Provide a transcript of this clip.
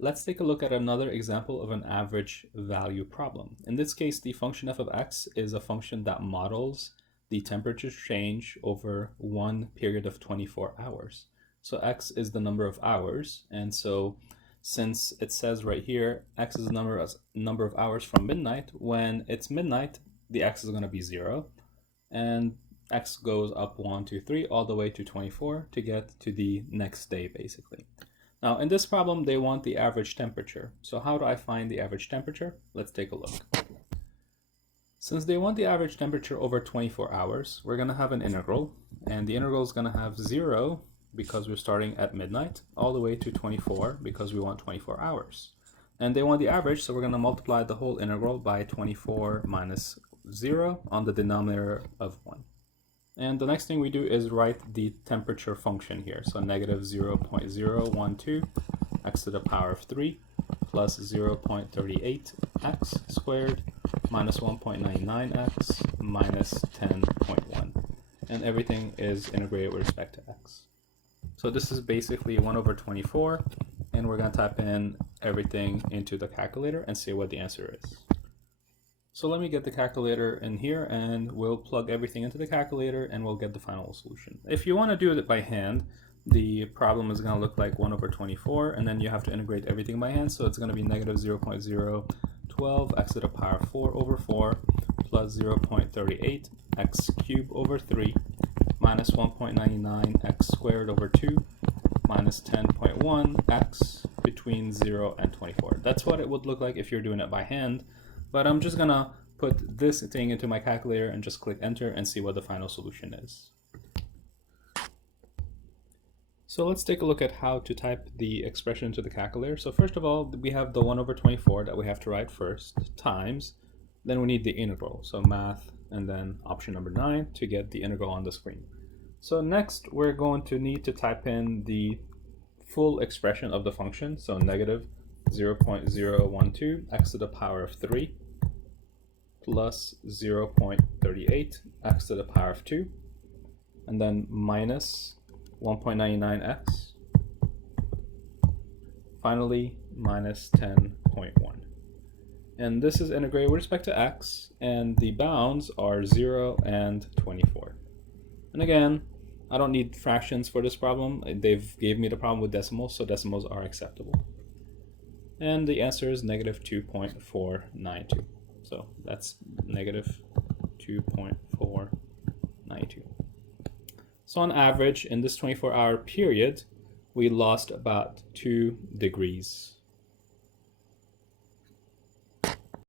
Let's take a look at another example of an average value problem. In this case, the function f of x is a function that models the temperature change over one period of 24 hours. So x is the number of hours, and so since it says right here, x is the number of hours from midnight, when it's midnight, the x is going to be 0, and x goes up 1, 2, 3, all the way to 24 to get to the next day, basically. Now, in this problem, they want the average temperature. So how do I find the average temperature? Let's take a look. Since they want the average temperature over 24 hours, we're going to have an integral, and the integral is going to have 0 because we're starting at midnight, all the way to 24 because we want 24 hours. And they want the average, so we're going to multiply the whole integral by 24 minus 0 on the denominator of 1. And the next thing we do is write the temperature function here. So negative 0.012 x to the power of 3 plus 0.38 x squared minus 1.99x minus 10.1. And everything is integrated with respect to x. So this is basically 1 over 24. And we're going to type in everything into the calculator and see what the answer is. So let me get the calculator in here, and we'll plug everything into the calculator and we'll get the final solution. If you want to do it by hand, the problem is going to look like 1 over 24, and then you have to integrate everything by hand. So it's going to be negative 0.012 x to the power 4 over 4 plus 0.38 x cubed over 3 minus 1.99 x squared over 2 minus 10.1 x between 0 and 24. That's what it would look like if you're doing it by hand. But I'm just gonna put this thing into my calculator and just click enter and see what the final solution is. So let's take a look at how to type the expression into the calculator. So first of all, we have the 1 over 24 that we have to write first, times, then we need the integral. So math, and then option number 9 to get the integral on the screen. So next, we're going to need to type in the full expression of the function. So negative 0.012 x to the power of 3 plus 0.38 x to the power of 2, and then minus 1.99x, finally minus 10.1. And this is integrated with respect to x, and the bounds are 0 and 24. And again, I don't need fractions for this problem. They've gave me the problem with decimals, so decimals are acceptable. And the answer is negative 2.492. So that's negative 2.492. So on average, in this 24-hour period, we lost about 2 degrees.